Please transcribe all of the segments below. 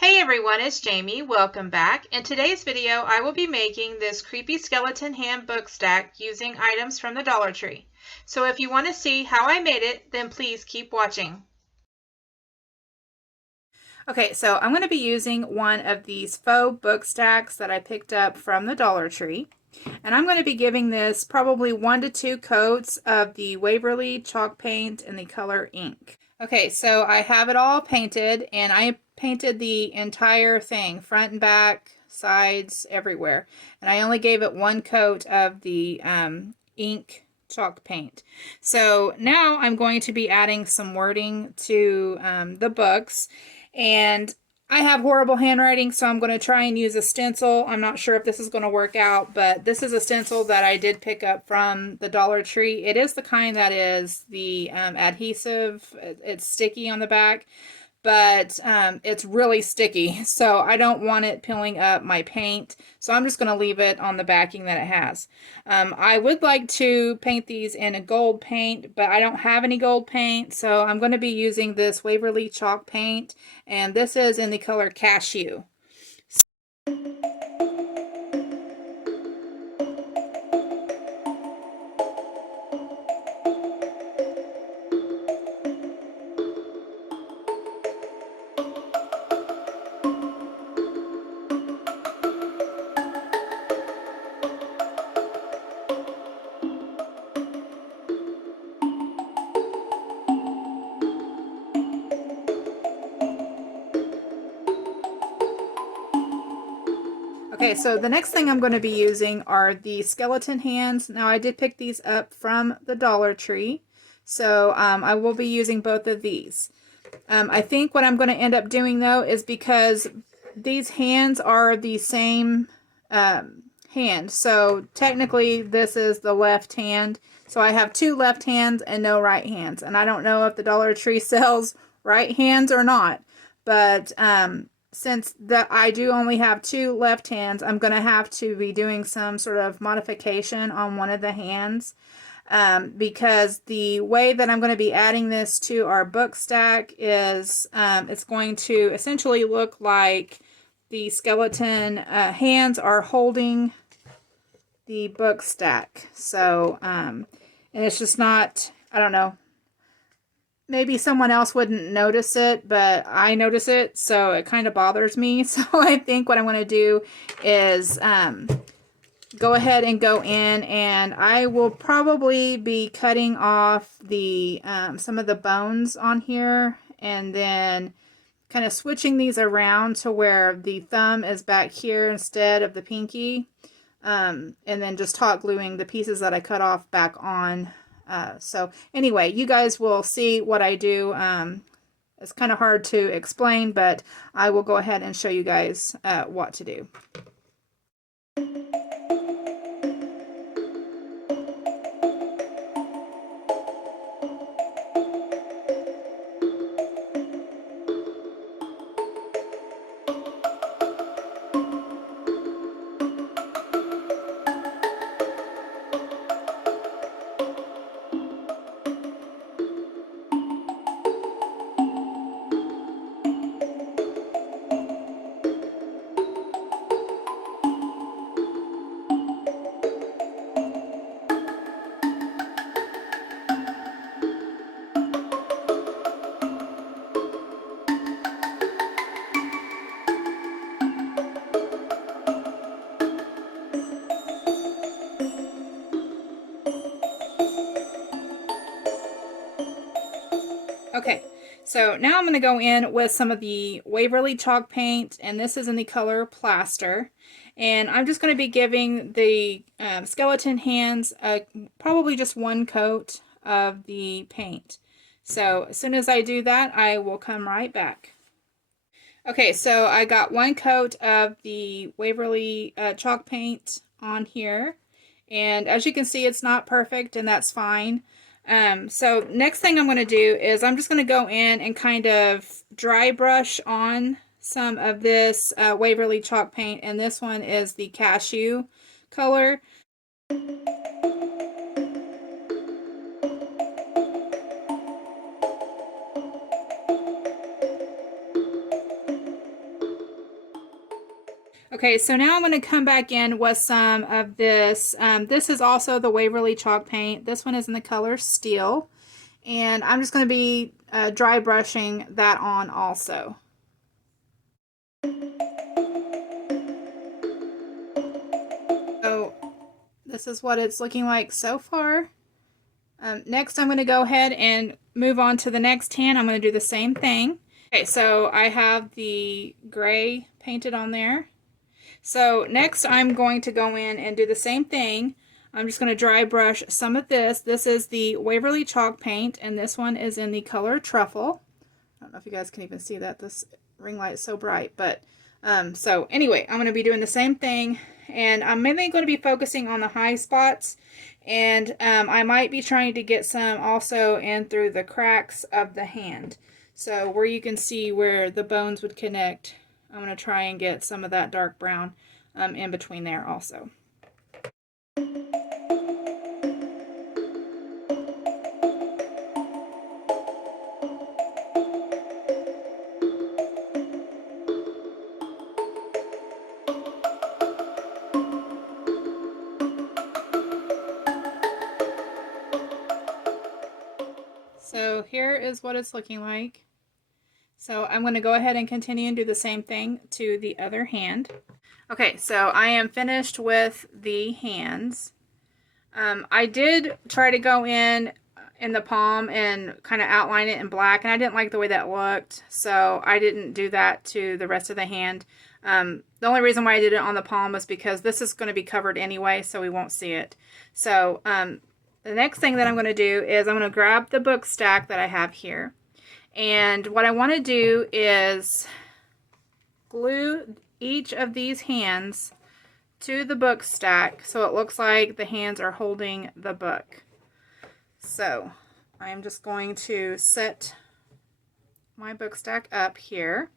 Hey everyone, it's Jamie. Welcome back. In today's video, I will be making this creepy skeleton hand book stack using items from the Dollar Tree. So if you want to see how I made it, then please keep watching. Okay, so I'm going to be using one of these faux book stacks that I picked up from the Dollar Tree. And I'm going to be giving this probably 1 to 2 coats of the Waverly chalk paint in the color ink. Okay, so I have it all painted, and I painted the entire thing, front and back, sides, everywhere. And I only gave it 1 coat of the ink chalk paint. So now I'm going to be adding some wording to the books. And I have horrible handwriting, so I'm going to try and use a stencil. I'm not sure if this is going to work out, but this is a stencil that I did pick up from the Dollar Tree. It is the kind that is the adhesive. It's sticky on the back, but it's really sticky, so I don't want it peeling up my paint, so I'm just going to leave it on the backing that it has. I would like to paint these in a gold paint, but I don't have any gold paint, so I'm going to be using this Waverly chalk paint, and this is in the color Cashew. Okay, so the next thing I'm going to be using are the skeleton hands. Now I did pick these up from the Dollar Tree, so I will be using both of these. I think what I'm going to end up doing though is because these hands are the same hand, so technically this is the left hand. So I have 2 left hands and no right hands, and I don't know if the Dollar Tree sells right hands or not, but since I do only have 2 left hands, I'm going to have to be doing some sort of modification on one of the hands, because the way that I'm going to be adding this to our book stack is it's going to essentially look like the skeleton hands are holding the book stack. So, and it's just not, I don't know, maybe someone else wouldn't notice it, but I notice it, so it kind of bothers me. So I think what I'm going to do is go ahead and go in, and I will probably be cutting off the some of the bones on here, and then kind of switching these around to where the thumb is back here instead of the pinky, and then just hot gluing the pieces that I cut off back on. So anyway, you guys will see what I do. It's kind of hard to explain, but I will go ahead and show you guys what to do. Okay, so now I'm going to go in with some of the Waverly chalk paint, and this is in the color Plaster. And I'm just going to be giving the skeleton hands probably just 1 coat of the paint. So as soon as I do that, I will come right back. Okay, so I got 1 coat of the Waverly chalk paint on here. And as you can see, it's not perfect, and that's fine. So next thing I'm going to do is I'm just going to go in and kind of dry brush on some of this Waverly chalk paint, and this one is the Cashew color. Okay, so now I'm going to come back in with some of this. This is also the Waverly chalk paint. This one is in the color Steel. And I'm just going to be dry brushing that on also. So this is what it's looking like so far. Next, I'm going to go ahead and move on to the next hand. I'm going to do the same thing. Okay, so I have the gray painted on there. So next I'm going to go in and do the same thing. I'm just going to dry brush some of this. This is the Waverly chalk paint, and this one is in the color Truffle. I don't know if you guys can even see that. This ring light is so bright, but so anyway, I'm going to be doing the same thing, and I'm mainly going to be focusing on the high spots, and I might be trying to get some also in through the cracks of the hand. So where you can see where the bones would connect, I'm going to try and get some of that dark brown in between there also. So here is what it's looking like. So I'm going to go ahead and continue and do the same thing to the other hand. Okay, so I am finished with the hands. I did try to go in the palm and kind of outline it in black, and I didn't like the way that looked, so I didn't do that to the rest of the hand. The only reason why I did it on the palm was because this is going to be covered anyway, so we won't see it. So the next thing that I'm going to do is I'm going to grab the book stack that I have here. And what I want to do is glue each of these hands to the book stack so it looks like the hands are holding the book. So I'm just going to set my book stack up here.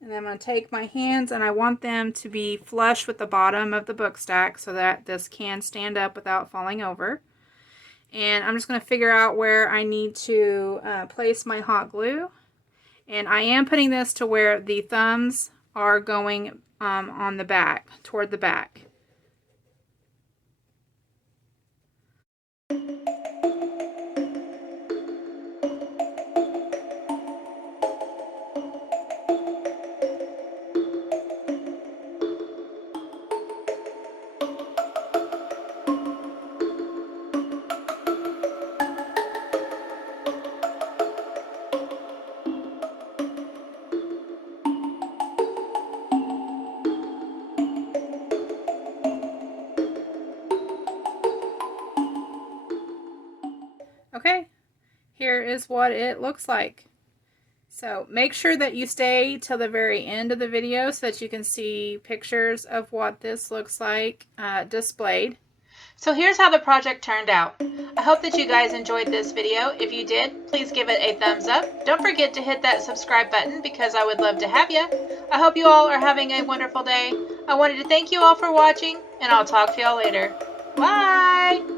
And then I'm going to take my hands, and I want them to be flush with the bottom of the book stack so that this can stand up without falling over. And I'm just going to figure out where I need to place my hot glue. And I am putting this to where the thumbs are going on the back, toward the back. Okay, here is what it looks like. So make sure that you stay till the very end of the video so that you can see pictures of what this looks like displayed. So here's how the project turned out. I hope that you guys enjoyed this video. If you did, please give it a thumbs up. Don't forget to hit that subscribe button because I would love to have you. I hope you all are having a wonderful day. I wanted to thank you all for watching, and I'll talk to y'all later. Bye!